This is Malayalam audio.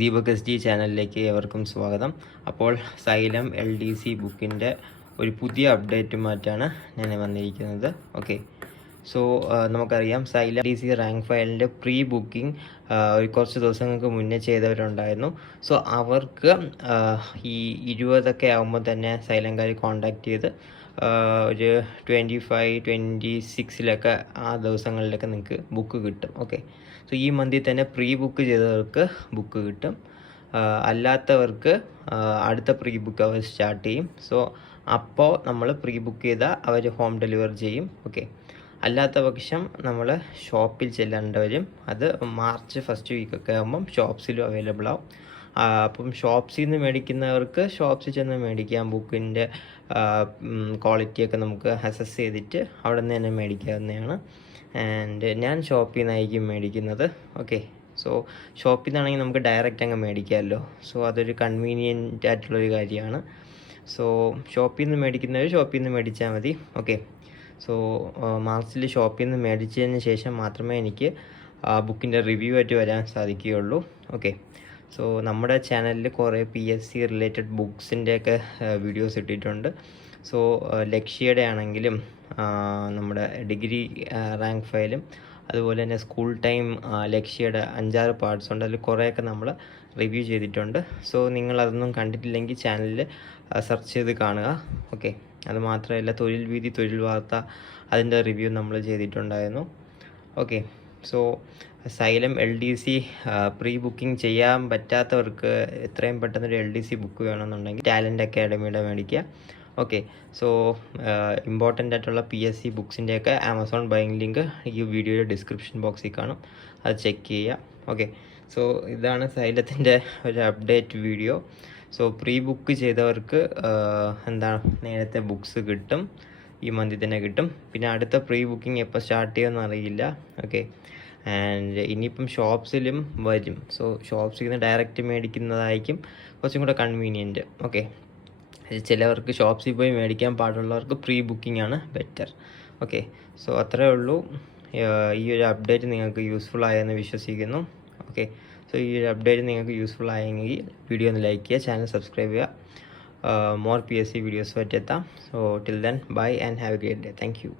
ദീപക് എസ് ഡി ചാനലിലേക്ക് ഏവർക്കും സ്വാഗതം. അപ്പോൾ സൈലം LDC ബുക്കിൻ്റെ ഒരു പുതിയ അപ്ഡേറ്റുമായിട്ടാണ് ഞാൻ വന്നിരിക്കുന്നത്. ഓക്കെ, സോ നമുക്കറിയാം സൈലം LDC റാങ്ക് ഫയലിൻ്റെ പ്രീ ബുക്കിംഗ് കുറച്ച് ദിവസങ്ങൾക്ക് മുന്നേ ചെയ്തവരുണ്ടായിരുന്നു. സോ അവർക്ക് ഈ 20 ആകുമ്പോൾ തന്നെ സൈലംകാർ കോൺടാക്ട് ചെയ്ത് ഒരു 25-26 ആ ദിവസങ്ങളിലൊക്കെ നിങ്ങൾക്ക് ബുക്ക് കിട്ടും. ഓക്കെ, സോ ഈ മന്തിൽ തന്നെ പ്രീ ബുക്ക് ചെയ്തവർക്ക് ബുക്ക് കിട്ടും. അല്ലാത്തവർക്ക് അടുത്ത പ്രീ ബുക്ക് അവർ സ്റ്റാർട്ട് ചെയ്യും. സോ അപ്പോൾ നമ്മൾ പ്രീ ബുക്ക് ചെയ്താൽ അവർ ഹോം ഡെലിവറി ചെയ്യും. ഓക്കെ, അല്ലാത്ത പക്ഷം നമ്മൾ ഷോപ്പിൽ ചെല്ലേണ്ടി വരും. അത് മാർച്ച് ഫസ്റ്റ് വീക്കൊക്കെ ആകുമ്പം ഷോപ്സിലും അവൈലബിൾ ആവും. അപ്പം ഷോപ്സിൽ നിന്ന് മേടിക്കുന്നവർക്ക് ഷോപ്സിൽ ചെന്ന് മേടിക്കാം. ബുക്കിൻ്റെ ക്വാളിറ്റിയൊക്കെ നമുക്ക് അസസ് ചെയ്തിട്ട് അവിടെ നിന്ന് തന്നെ മേടിക്കാവുന്നതാണ്. ആൻഡ് ഞാൻ ഷോപ്പിൽ നിന്നായിരിക്കും മേടിക്കുന്നത്. ഓക്കെ, സോ ഷോപ്പിൽ നിന്നാണെങ്കിൽ നമുക്ക് ഡയറക്റ്റ് അങ്ങ് മേടിക്കാമല്ലോ. സോ അതൊരു കൺവീനിയൻ്റ് ആയിട്ടുള്ളൊരു കാര്യമാണ്. സോ ഷോപ്പിൽ നിന്ന് മേടിക്കുന്നവർ ഷോപ്പിൽ നിന്ന് മേടിച്ചാൽ മതി. ഓക്കെ, സോ മാർച്ചിൽ ഷോപ്പിൽ നിന്ന് മേടിച്ചതിന് ശേഷം മാത്രമേ എനിക്ക് ബുക്കിൻ്റെ റിവ്യൂ ആയിട്ട് വരാൻ സാധിക്കുകയുള്ളൂ. ഓക്കെ, സോ നമ്മുടെ ചാനലിൽ കുറേ PSC റിലേറ്റഡ് ബുക്സിൻ്റെയൊക്കെ വീഡിയോസ് ഇട്ടിട്ടുണ്ട്. സോ ലക്ഷ്യയുടെ ആണെങ്കിലും നമ്മുടെ ഡിഗ്രി റാങ്ക് ഫയലും അതുപോലെ തന്നെ സ്കൂൾ ടൈം ലക്ഷ്യയുടെ 5-6 പാർട്സ് ഉണ്ട്. അതിൽ കുറേയൊക്കെ നമ്മൾ റിവ്യൂ ചെയ്തിട്ടുണ്ട്. സോ നിങ്ങളതൊന്നും കണ്ടിട്ടില്ലെങ്കിൽ ചാനലിൽ സെർച്ച് ചെയ്ത് കാണുക. ഓക്കെ, അത് മാത്രമല്ല തൊഴിൽ വീതി തൊഴിൽ വാർത്ത അതിൻ്റെ റിവ്യൂ നമ്മൾ ചെയ്തിട്ടുണ്ടായിരുന്നു. Okay, so xylem LDC pre booking ചെയ്യാൻ പറ്റാത്തവർക്ക് എത്രയും പെട്ടെന്നൊരു LDC ബുക്ക് വേണമെന്നുണ്ടെങ്കിൽ ടാലൻറ്റ് അക്കാഡമിയുടെ മേടിക്കുക. ഓക്കെ, സോ ഇമ്പോർട്ടൻ്റ് ആയിട്ടുള്ള PSC ബുക്സിൻ്റെയൊക്കെ ആമസോൺ ബൈങ് ലിങ്ക് ഈ വീഡിയോയുടെ ഡിസ്ക്രിപ്ഷൻ ബോക്സിൽ കാണും, അത് ചെക്ക് ചെയ്യുക. ഓക്കെ, സോ ഇതാണ് സൈലത്തിൻ്റെ ഒരു update video. So pre book ചെയ്തവർക്ക് നേരത്തെ ബുക്സ് കിട്ടും, ഈ മന്തിൽ തന്നെ കിട്ടും. പിന്നെ അടുത്ത പ്രീ ബുക്കിംഗ് എപ്പോൾ സ്റ്റാർട്ട് ചെയ്യുമെന്ന് അറിയില്ല. ഓക്കെ, ആൻഡ് ഇനിയിപ്പം ഷോപ്സിലും വരും. സോ ഷോപ്സിൽ നിന്ന് ഡയറക്റ്റ് മേടിക്കുന്നതായിരിക്കും കുറച്ചും കൂടെ കൺവീനിയൻറ്റ്. ഓക്കെ, ചിലവർക്ക് ഷോപ്സിൽ പോയി മേടിക്കാൻ പാടുള്ളവർക്ക് പ്രീ ബുക്കിംഗ് ആണ് ബെറ്റർ. ഓക്കെ, സോ അത്രയേ ഉള്ളൂ. ഈ ഒരു അപ്ഡേറ്റ് നിങ്ങൾക്ക് യൂസ്ഫുൾ ആയെന്ന് വിശ്വസിക്കുന്നു. ഓക്കെ, സോ ഈ ഒരു അപ്ഡേറ്റ് നിങ്ങൾക്ക് യൂസ്ഫുൾ ആയെങ്കിൽ വീഡിയോ ഒന്ന് ലൈക്ക് ചെയ്യുക, ചാനൽ സബ്സ്ക്രൈബ് ചെയ്യുക. മോർ PSC വീഡിയോസ് പറ്റി എത്താം. So till then bye and have A great day. Thank you.